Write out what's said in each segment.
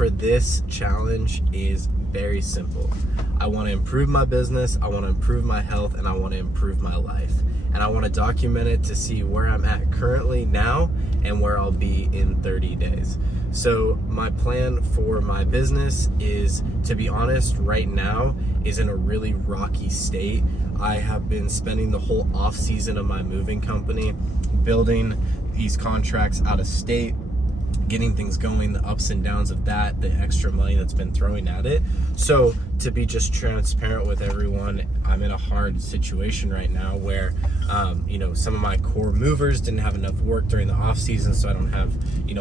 for this challenge is very simple. I want to improve my business, I want to improve my health, and I want to improve my life. And I want to document it to see where I'm at currently now and where I'll be in 30 days. So my plan for my business is, to be honest, right now is in a really rocky state. I have been spending the whole off season of my moving company building these contracts out of state, getting things going, the ups and downs of that, the extra money that's been throwing at it. So to be just transparent with everyone, I'm in a hard situation right now where some of my core movers didn't have enough work during the off season, so I don't have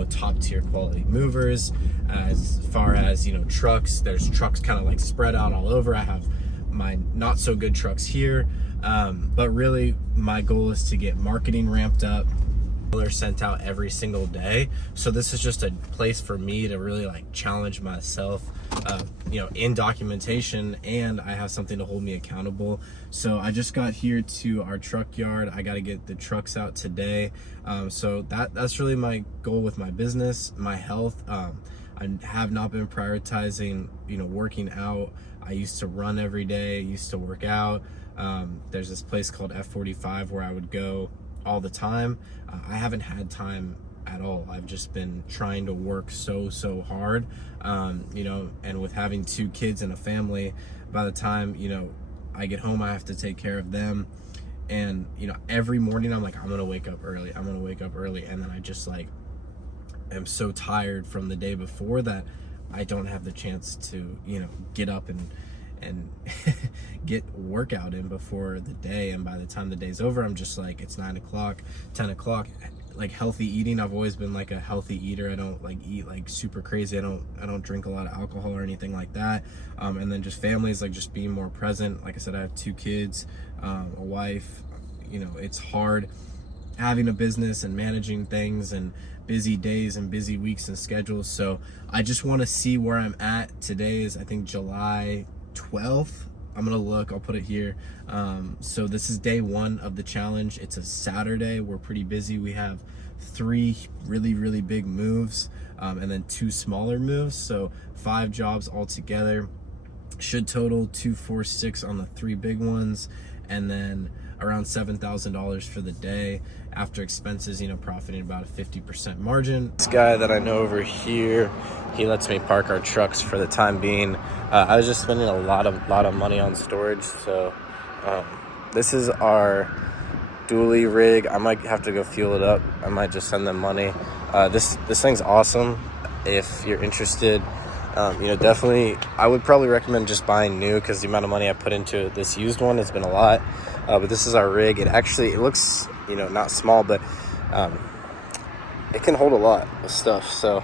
top tier quality movers. As far as trucks, there's trucks kind of like spread out all over. I have my not so good trucks here, but really my goal is to get marketing ramped up, sent out every single day. So this is just a place for me to really like challenge myself in documentation, and I have something to hold me accountable. So I just got here to our truck yard. I got to get the trucks out today. So that's really my goal with my business. My health, I have not been prioritizing working out. I used to run every day, used to work out. There's this place called F45 where I would go all the time. I haven't had time at all. I've just been trying to work so hard, and with having 2 kids and a family, by the time I get home, I have to take care of them. And every morning I'm like, I'm gonna wake up early, and then I just like am so tired from the day before that I don't have the chance to get up and get workout in before the day. And by the time the day's over, I'm just like, it's 9 o'clock, 10 o'clock. Like healthy eating, I've always been like a healthy eater. I don't like eat like super crazy. I don't drink a lot of alcohol or anything like that. And then just families, like just being more present. Like I said, I have 2 kids, a wife. It's hard having a business and managing things and busy days and busy weeks and schedules. So I just want to see where I'm at. Today is, I think, July 12th. I'm gonna look, I'll put it here. So this is day 1 of the challenge. It's a Saturday. We're pretty busy. We have 3 really big moves, and then 2 smaller moves, so 5 jobs altogether. Should total 246 on the 3 big ones, and then around $7,000 for the day after expenses, profiting about a 50% margin. This guy that I know over here, he lets me park our trucks for the time being. I was just spending a lot of money on storage. So this is our dually rig. I might have to go fuel it up. I might just send them money. This thing's awesome. If you're interested, definitely, I would probably recommend just buying new, because the amount of money I put into this used one has been a lot. But this is our rig. It looks, not small, but it can hold a lot of stuff. So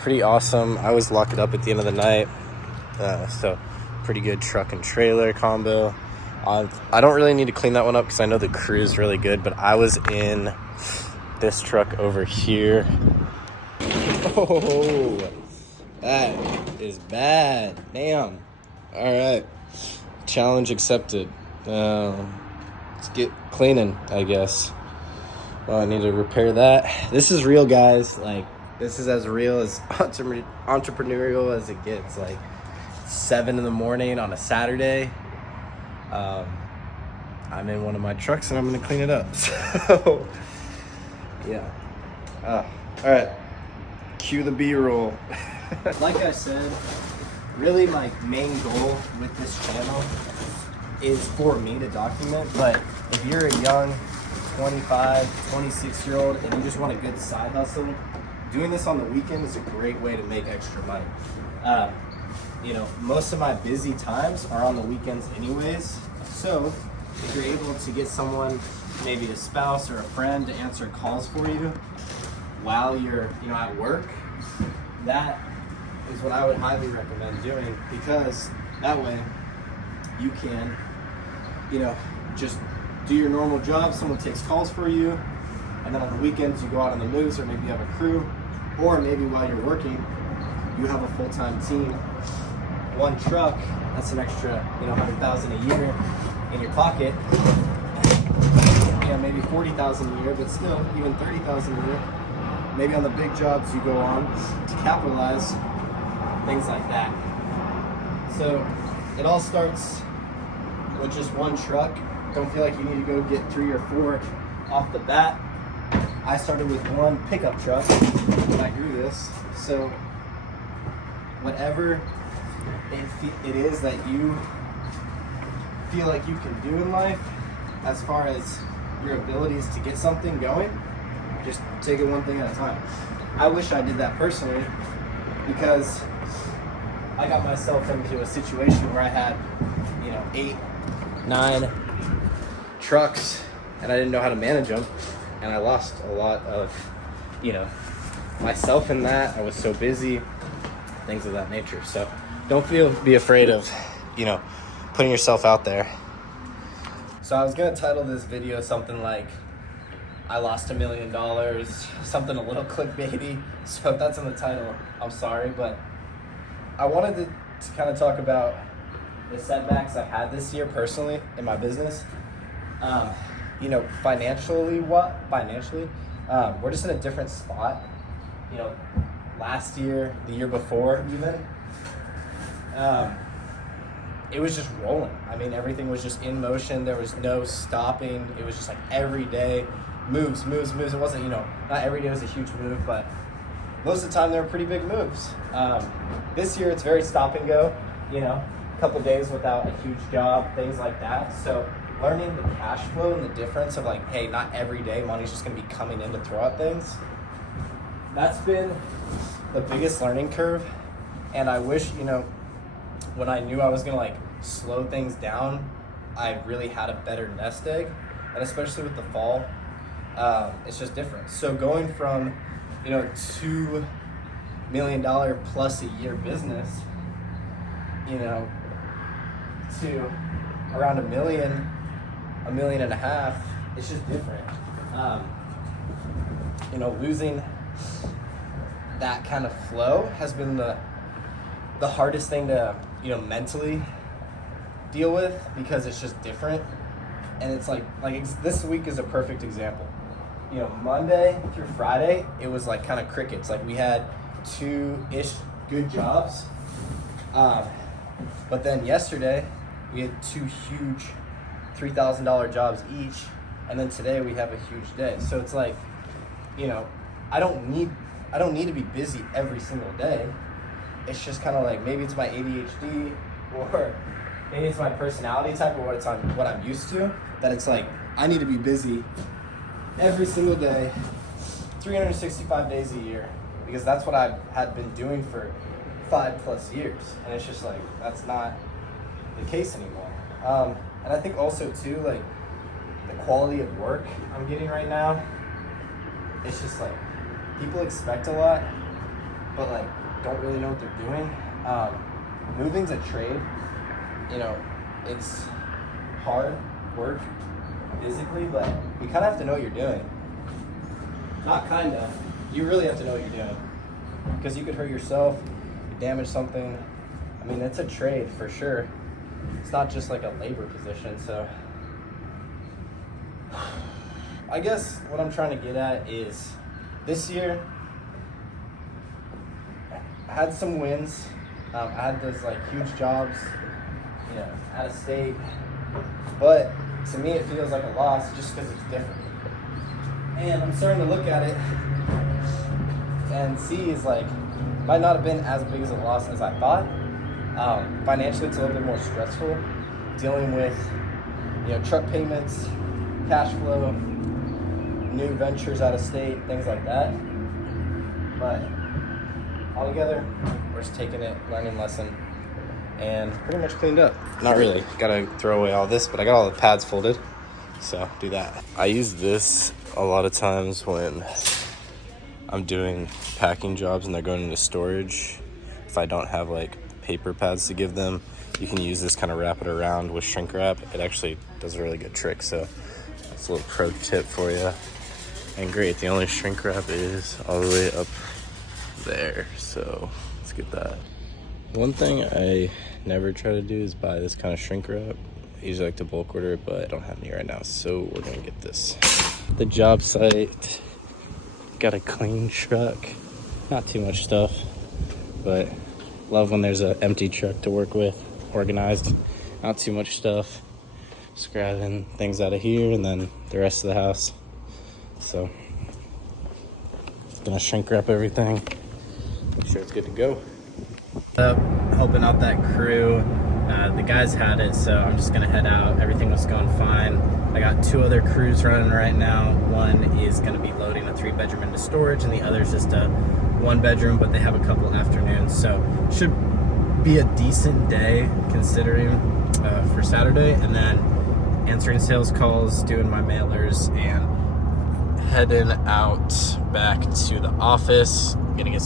pretty awesome. I always lock it up at the end of the night. So pretty good truck and trailer combo. I don't really need to clean that one up because I know the crew is really good, but I was in this truck over here. Oh, that is bad. Damn. All right. Challenge accepted. Let's get cleaning, I guess. Well, I need to repair that. This is real, guys. Like, this is as real as entrepreneurial as it gets. Like, 7 in the morning on a Saturday. I'm in one of my trucks and I'm gonna clean it up. So, yeah. All right. Cue the B-roll. Like I said, really my main goal with this channel is for me to document, but if you're a young 25, 26-year-old and you just want a good side hustle, doing this on the weekend is a great way to make extra money. Most of my busy times are on the weekends anyways, so if you're able to get someone, maybe a spouse or a friend, to answer calls for you while you're at work, that is what I would highly recommend doing, because that way you can just do your normal job. Someone takes calls for you, and then on the weekends you go out on the moves, or maybe you have a crew, or maybe while you're working you have a full-time team. One truck, that's an extra $100,000 a year in your pocket. Maybe $40,000 a year, but still even $30,000 a year. Maybe on the big jobs you go on to capitalize, things like that. So it all starts with just one truck. Don't feel like you need to go get 3 or 4 off the bat. I started with one pickup truck when I grew this. So whatever it is that you feel like you can do in life, as far as your abilities to get something going, just take it one thing at a time. I wish I did that personally, because I got myself into a situation where I had, 8, 9 trucks, and I didn't know how to manage them, and I lost a lot of, myself in that. I was so busy, things of that nature. So don't be afraid of, putting yourself out there. So I was gonna title this video something like, I lost $1 million, something a little clickbaity. So if that's in the title, I'm sorry, but I wanted to kind of talk about the setbacks I've had this year personally in my business. Financially, we're just in a different spot. Last year, the year before even, it was just rolling. I mean, everything was just in motion. There was no stopping. It was just like every day, moves. It wasn't, not every day was a huge move, but most of the time they were pretty big moves. This year it's very stop and go, a couple days without a huge job, things like that. So learning the cash flow and the difference of like, hey, not every day money's just gonna be coming in to throw at things. That's been the biggest learning curve. And I wish, when I knew I was gonna slow things down, I really had a better nest egg. And especially with the fall, it's just different. So going from, $2 million plus a year business, to around $1 million, $1.5 million, it's just different. Losing that kind of flow has been the hardest thing to, mentally deal with, because it's just different. And it's this week is a perfect example. Monday through Friday, it was kind of crickets. We had 2-ish good jobs. But then yesterday, we had 2 huge $3,000 jobs each. And then today we have a huge day. So it's I don't need to be busy every single day. It's just kind of maybe it's my ADHD, or maybe it's my personality type, or what I'm used to, that it's I need to be busy every single day, 365 days a year, because that's what I had been doing for 5+ years. And it's just that's not the case anymore. And I think also too, the quality of work I'm getting right now, it's just people expect a lot, but don't really know what they're doing. Moving's a trade. It's hard work physically, but you kind of have to know what you're doing. Not kind of. You really have to know what you're doing, because you could hurt yourself, damage something. I mean, it's a trade for sure. It's not just a labor position. So I guess what I'm trying to get at is, this year I had some wins. I had those huge jobs, out of state, but to me it feels like a loss just because it's different. And I'm starting to look at it and see might not have been as big as a loss as I thought. Financially, it's a little bit more stressful, dealing with truck payments, cash flow, new ventures out of state, things like that. But altogether, we're just taking it, learning lesson, and pretty much cleaned up. Not really, gotta throw away all this, but I got all the pads folded, so do that. I use this a lot of times when I'm doing packing jobs and they're going into storage. If I don't have paper pads to give them, you can use this, kind of wrap it around with shrink wrap. It actually does a really good trick, so that's a little pro tip for you. And great, the only shrink wrap is all the way up there, so let's get that. One thing I never try to do is buy this kind of shrink wrap. I usually like to bulk order it, but I don't have any right now, so we're gonna get this. The job site, got a clean truck, not too much stuff, but Love when there's an empty truck to work with, organized, not too much stuff. Just grabbing things out of here and then the rest of the house. So, gonna shrink wrap everything, make sure it's good to go. Helping out that crew. The guys had it, so I'm just gonna head out. Everything was going fine. I got 2 other crews running right now. One is gonna be loading a 3-bedroom into storage, and the other is just a 1-bedroom, but they have a couple afternoons, so should be a decent day considering for Saturday. And then answering sales calls, doing my mailers, and heading out back to the office. Gonna get